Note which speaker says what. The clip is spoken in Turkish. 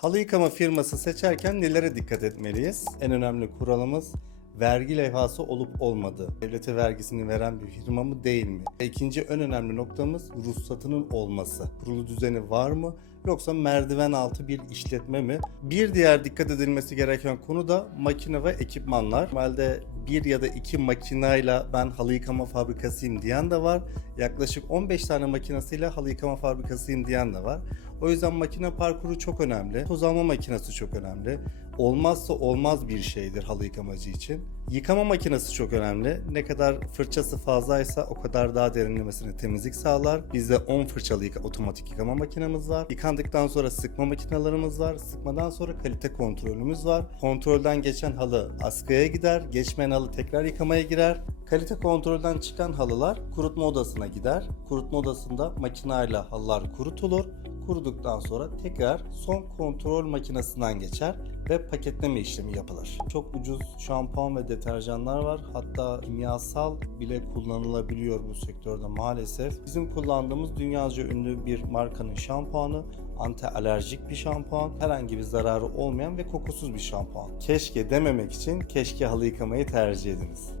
Speaker 1: Halı yıkama firması seçerken nelere dikkat etmeliyiz? En önemli kuralımız vergi levhası olup olmadığı. Devlete vergisini veren bir firma mı değil mi? İkinci en önemli noktamız ruhsatının olması. Kurulu düzeni var mı? Yoksa merdiven altı bir işletme mi? Bir diğer dikkat edilmesi gereken konu da makine ve ekipmanlar. Normalde bir ya da iki makinayla ben halı yıkama fabrikasıyım diyen de var. Yaklaşık 15 tane makinesiyle halı yıkama fabrikasıyım diyen de var. O yüzden makine parkuru çok önemli. Toz alma makinesi çok önemli. Olmazsa olmaz bir şeydir halı yıkamacı için. Yıkama makinesi çok önemli. Ne kadar fırçası fazlaysa o kadar daha derinlemesine temizlik sağlar. Bizde 10 fırçalı yıka- otomatik yıkama makinemiz var. Yıkandıktan sonra sıkma makinelerimiz var. Sıkmadan sonra kalite kontrolümüz var. Kontrolden geçen halı askıya gider. Geçmeyen tekrar yıkamaya girer. Kalite kontrolden çıkan halılar kurutma odasına gider. Kurutma odasında makinayla halılar kurutulur. Kuruduktan sonra tekrar son kontrol makinesinden geçer ve paketleme işlemi yapılır. Çok ucuz şampuan ve deterjanlar var. Hatta kimyasal bile kullanılabiliyor bu sektörde maalesef. Bizim kullandığımız dünyaca ünlü bir markanın şampuanı. Anti alerjik bir şampuan. Herhangi bir zararı olmayan ve kokusuz bir şampuan. Keşke dememek için keşke halı yıkamayı tercih ediniz.